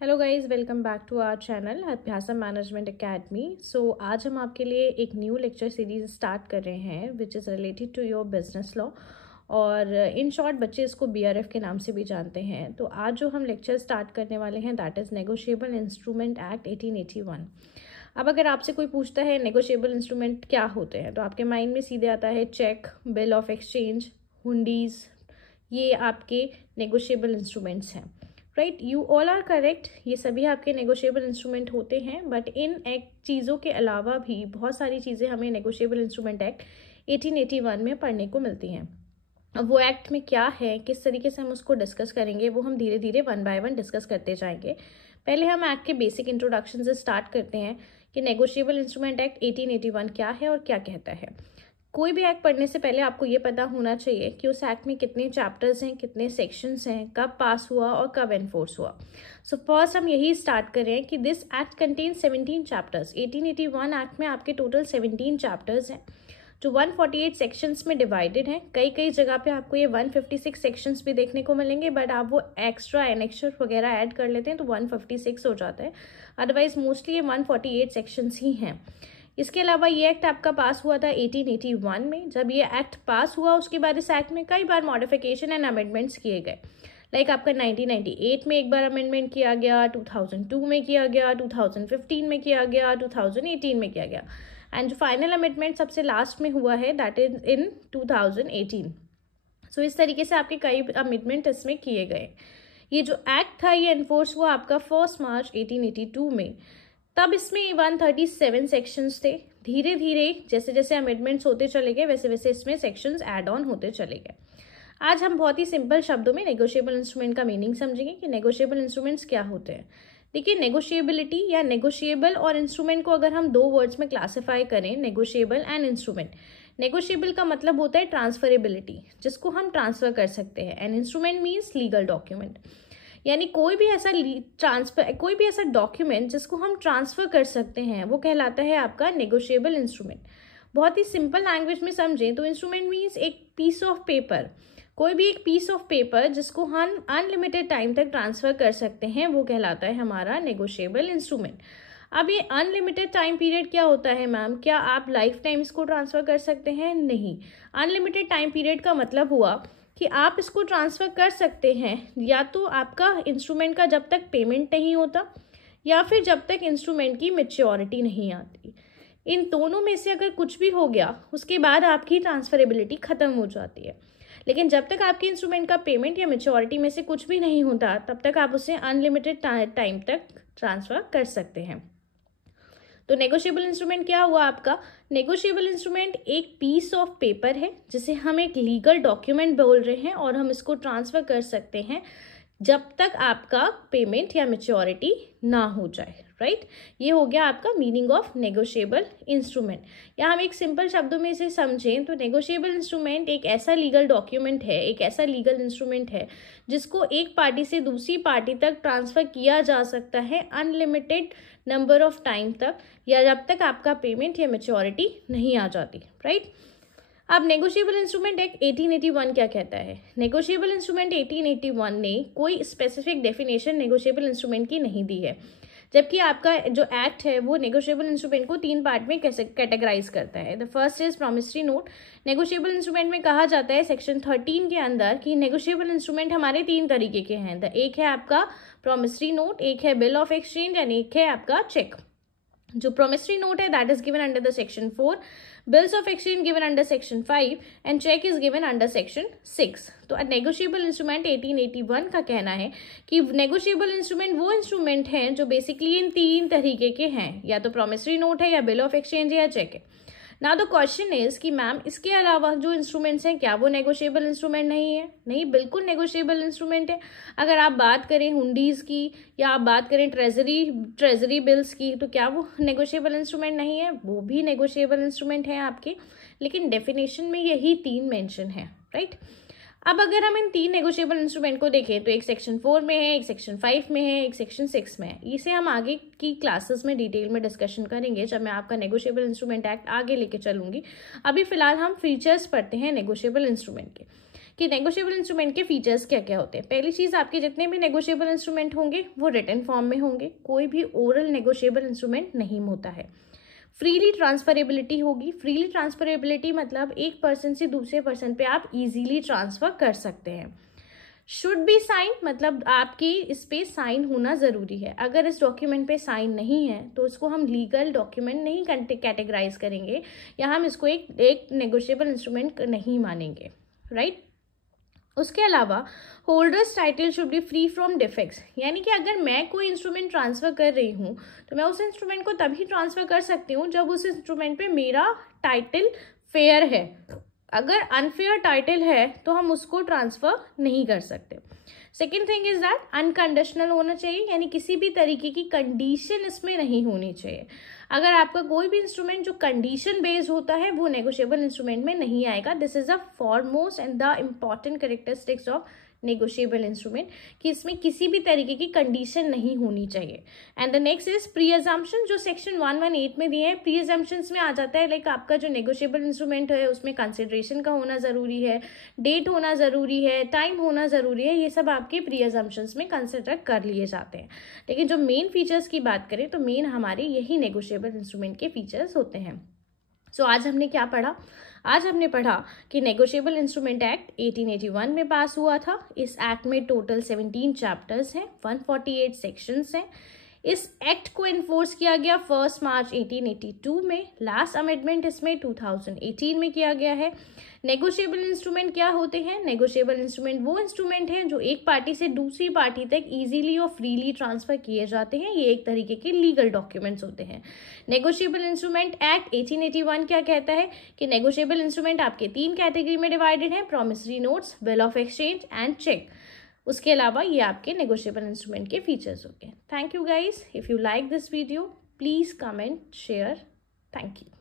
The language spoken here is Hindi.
Hello guys, welcome back to our channel Abhyasam management academy. So आज हम आपके लिए एक न्यू लेक्चर सीरीज स्टार्ट कर रहे हैं which is related to your business law, और इन शॉर्ट बच्चे इसको बीआरएफ के नाम से भी जानते हैं। तो आज जो हम लेक्चर स्टार्ट करने वाले हैं that is negotiable instrument act 1881। अब अगर आपसे कोई पूछता है नेगोशिएबल इंस्ट्रूमेंट क्या होते हैं तो आपके माइंड में सीधे आता है cheque, bill of exchange, hundis. ये आपके नेगोशिएबल इंस्ट्रूमेंट्स हैं, right. You all are correct, ये सभी आपके नेगोशिएबल इंस्ट्रूमेंट होते हैं। बट इन चीज़ों के अलावा भी बहुत सारी चीज़ें हमें नेगोशिएबल इंस्ट्रूमेंट एक्ट 1881 में पढ़ने को मिलती हैं। अब वो एक्ट में क्या है, किस तरीके से हम उसको डिस्कस करेंगे, वो हम धीरे धीरे वन बाय वन डिस्कस करते जाएंगे। पहले हम एक्ट के बेसिक इंट्रोडक्शन से स्टार्ट करते हैं कि नेगोशिएबल इंस्ट्रूमेंट एक्ट 1881 क्या है और क्या कहता है। कोई भी एक्ट पढ़ने से पहले आपको ये पता होना चाहिए कि उस एक्ट में कितने चैप्टर्स हैं, कितने सेक्शंस हैं, कब पास हुआ और कब एनफोर्स हुआ। सो फर्स्ट हम यही स्टार्ट करें कि this act contain 17 chapters. 1881 act में आपके टोटल 17 चैप्टर्स हैं जो 148 सेक्शंस में डिवाइडेड हैं। कई कई जगह पे आपको ये 156 सेक्शंस भी देखने को मिलेंगे, बट आप वो एक्स्ट्रा एनेक्चर वगैरह ऐड कर लेते हैं तो 156 हो जाता है। अदरवाइज मोस्टली ये 148 सेक्शंस ही हैं। इसके अलावा ये एक्ट आपका पास हुआ था 1881 में। जब ये एक्ट पास हुआ उसके बाद इस एक्ट में कई बार मॉडिफिकेशन एंड अमेंडमेंट्स किए गए। लाइक आपका 1998 में एक बार अमेंडमेंट किया गया, 2002 में किया गया, 2015 में किया गया, 2018 में किया गया, एंड जो फाइनल अमेंडमेंट सबसे लास्ट में हुआ है दैट इज इन 2018। सो इस तरीके से आपके कई अमेंडमेंट इसमें किए गए। ये जो एक्ट था ये एनफोर्स हुआ आपका 1 मार्च 1882 में। तब इसमें 137 सेक्शंस थे। धीरे धीरे जैसे जैसे अमेंडमेंट्स होते चले गए वैसे वैसे इसमें सेक्शंस ऐड ऑन होते चले गए। आज हम बहुत ही सिंपल शब्दों में नेगोशिएबल इंस्ट्रूमेंट का मीनिंग समझेंगे कि नेगोशिएबल इंस्ट्रूमेंट्स क्या होते हैं। देखिए, नेगोशिएबिलिटी या नेगोशिएबल और इंस्ट्रूमेंट को अगर हम दो वर्ड्स में क्लासिफाई करें, नेगोशिएबल एंड इंस्ट्रूमेंट। नेगोशिएबल का मतलब होता है ट्रांसफरेबिलिटी, जिसको हम ट्रांसफर कर सकते हैं, and instrument means legal document, यानी कोई भी ऐसा डॉक्यूमेंट जिसको हम ट्रांसफर कर सकते हैं वो कहलाता है आपका नेगोशिएबल इंस्ट्रूमेंट। बहुत ही सिंपल लैंग्वेज में समझें तो इंस्ट्रूमेंट मीन्स एक पीस ऑफ पेपर, कोई भी एक पीस ऑफ पेपर जिसको हम अनलिमिटेड टाइम तक ट्रांसफर कर सकते हैं वो कहलाता है हमारा नेगोशिएबल इंस्ट्रूमेंट। अब ये अनलिमिटेड टाइम पीरियड क्या होता है मैम? क्या आप लाइफ टाइम इसको ट्रांसफर कर सकते हैं? नहीं। अनलिमिटेड टाइम पीरियड का मतलब हुआ कि आप इसको ट्रांसफ़र कर सकते हैं या तो आपका इंस्ट्रूमेंट का जब तक पेमेंट नहीं होता या फिर जब तक इंस्ट्रूमेंट की मैच्योरिटी नहीं आती। इन दोनों में से अगर कुछ भी हो गया उसके बाद आपकी ट्रांसफरेबिलिटी ख़त्म हो जाती है। लेकिन जब तक आपके इंस्ट्रूमेंट का पेमेंट या मैच्योरिटी में से कुछ भी नहीं होता तब तक आप उसे अनलिमिटेड टाइम तक ट्रांसफ़र कर सकते हैं। तो नेगोशिएबल इंस्ट्रूमेंट क्या हुआ आपका? नेगोशिएबल इंस्ट्रूमेंट एक पीस ऑफ पेपर है जिसे हम एक लीगल डॉक्यूमेंट बोल रहे हैं और हम इसको ट्रांसफर कर सकते हैं जब तक आपका पेमेंट या मैच्योरिटी ना हो जाए, राइट। ये हो गया आपका मीनिंग ऑफ नेगोशिएबल इंस्ट्रूमेंट। या हम एक सिंपल शब्दों में इसे समझें तो नेगोशिएबल इंस्ट्रूमेंट एक ऐसा लीगल डॉक्यूमेंट है, एक ऐसा लीगल इंस्ट्रूमेंट है जिसको एक पार्टी से दूसरी पार्टी तक ट्रांसफ़र किया जा सकता है अनलिमिटेड नंबर ऑफ टाइम तक, या जब तक आपका पेमेंट या मैच्योरिटी नहीं आ जाती, राइट। अब नेगोशिएबल इंस्ट्रूमेंट एक्ट 1881 क्या कहता है? नेगोशिएबल इंस्ट्रूमेंट 1881 ने कोई स्पेसिफिक डेफिनेशन नेगोशिएबल इंस्ट्रूमेंट की नहीं दी है, जबकि आपका जो एक्ट है वो नेगोशिएबल इंस्ट्रूमेंट को 3 पार्ट में कैसे कैटेगराइज करता है। The first is promissory note. Negotiable instrument में कहा जाता है सेक्शन 13 के अंदर कि नेगोशिएबल इंस्ट्रूमेंट हमारे 3 तरीके के हैं। एक है आपका प्रॉमिसरी नोट, एक है बिल ऑफ एक्सचेंज एंड एक है आपका चेक। जो प्रॉमिसरी नोट है that is given under the section 4, bills of exchange given under section 5 and cheque is given under section 6। तो नेगोशिएबल इंस्ट्रूमेंट 1881 का कहना है कि नेगोशिएबल इंस्ट्रूमेंट वो इंस्ट्रूमेंट हैं जो बेसिकली इन 3 तरीके के हैं, या तो प्रॉमिसरी नोट है, या बिल ऑफ एक्सचेंज है, या चेक है। नाउ द क्वेश्चन इज कि मैम इसके अलावा जो इंस्ट्रूमेंट्स हैं क्या वो नेगोशिएबल इंस्ट्रूमेंट नहीं है? नहीं, बिल्कुल नेगोशिएबल इंस्ट्रूमेंट है। अगर आप बात करें हुंडीज की या आप बात करें ट्रेजरी बिल्स की तो क्या वो नेगोशिएबल इंस्ट्रूमेंट नहीं है? वो भी नेगोशिएबल इंस्ट्रूमेंट है आपके, लेकिन डेफिनेशन में यही 3 मेंशन है, राइट। अब अगर हम इन 3 नेगोशिएबल इंस्ट्रूमेंट को देखें तो एक सेक्शन 4 में है, एक सेक्शन 5 में है, एक सेक्शन 6 में है। इसे हम आगे की क्लासेस में डिटेल में डिस्कशन करेंगे जब मैं आपका नेगोशिएबल इंस्ट्रूमेंट एक्ट आगे लेके चलूंगी। अभी फिलहाल हम फीचर्स पढ़ते हैं नेगोशिएबल इंस्ट्रूमेंट के कि नेगोशिएबल इंस्ट्रूमेंट के फीचर्स क्या क्या होते हैं। पहली चीज़, आपके जितने भी नेगोशिएबल इंस्ट्रूमेंट होंगे वो रिटन फॉर्म में होंगे, कोई भी ओरल नेगोशिएबल इंस्ट्रूमेंट नहीं होता है। फ्रीली ट्रांसफरेबिलिटी होगी। फ्रीली ट्रांसफरेबिलिटी मतलब एक पर्सन से दूसरे पर्सन पे आप इजीली ट्रांसफर कर सकते हैं। शुड बी साइन मतलब आपकी इस पे साइन होना ज़रूरी है। अगर इस डॉक्यूमेंट पे साइन नहीं है तो इसको हम लीगल डॉक्यूमेंट नहीं कैटेगराइज करेंगे या हम इसको एक नेगोशिएबल इंस्ट्रूमेंट नहीं मानेंगे, राइट। उसके अलावा holders title should be free from defects, यानी कि अगर मैं कोई इंस्ट्रूमेंट ट्रांसफ़र कर रही हूँ तो मैं उस इंस्ट्रूमेंट को तभी ट्रांसफ़र कर सकती हूँ जब उस इंस्ट्रूमेंट पे मेरा टाइटल फेयर है। अगर अनफेयर टाइटल है तो हम उसको ट्रांसफ़र नहीं कर सकते। Second thing is that unconditional होना चाहिए, यानी किसी भी तरीके की कंडीशन इसमें नहीं होनी चाहिए। अगर आपका कोई भी इंस्ट्रूमेंट जो कंडीशन बेस्ड होता है वो नेगोशिएबल इंस्ट्रूमेंट में नहीं आएगा। This is the foremost and the important characteristics of negotiable instrument कि इसमें किसी भी तरीके की कंडीशन नहीं होनी चाहिए। And the next is pre assumption, जो सेक्शन 118 में दिए हैं। प्री अजम्पशंस में आ जाता है लाइक आपका जो नेगोशिएबल इंस्ट्रूमेंट है उसमें कंसिडरेशन का होना ज़रूरी है, डेट होना ज़रूरी है, टाइम होना ज़रूरी है, ये सब आपके प्री अजम्पशंस में कंसिडर कर लिए जाते हैं। लेकिन जो मेन फीचर्स की बात करें तो मेन हमारे यही नेगोशिएबल इंस्ट्रूमेंट के फीचर्स होते हैं। सो आज हमने क्या पढ़ा? आज हमने पढ़ा कि नेगोशिएबल इंस्ट्रूमेंट एक्ट 1881 में पास हुआ था। इस एक्ट में टोटल 17 चैप्टर्स हैं, 148 सेक्शंस हैं। इस एक्ट को इन्फोर्स किया गया 1 मार्च 1882 में। लास्ट अमेंडमेंट इसमें 2018 में किया गया है। नेगोशिएबल इंस्ट्रूमेंट क्या होते हैं? नेगोशिएबल इंस्ट्रूमेंट वो इंस्ट्रूमेंट हैं जो एक पार्टी से दूसरी पार्टी तक इजीली और फ्रीली ट्रांसफर किए जाते हैं। ये एक तरीके के लीगल डॉक्यूमेंट्स होते हैं। नेगोशिएबल इंस्ट्रूमेंट एक्ट 1881 क्या कहता है कि नेगोशिएबल इंस्ट्रूमेंट आपके 3 कैटेगरी में डिवाइडेड है, promissory notes, bill of exchange and cheque. उसके अलावा ये आपके नेगोशिएबल इंस्ट्रूमेंट के फीचर्स हो गए। Thank you guys. If you like this video please comment, share. Thank you.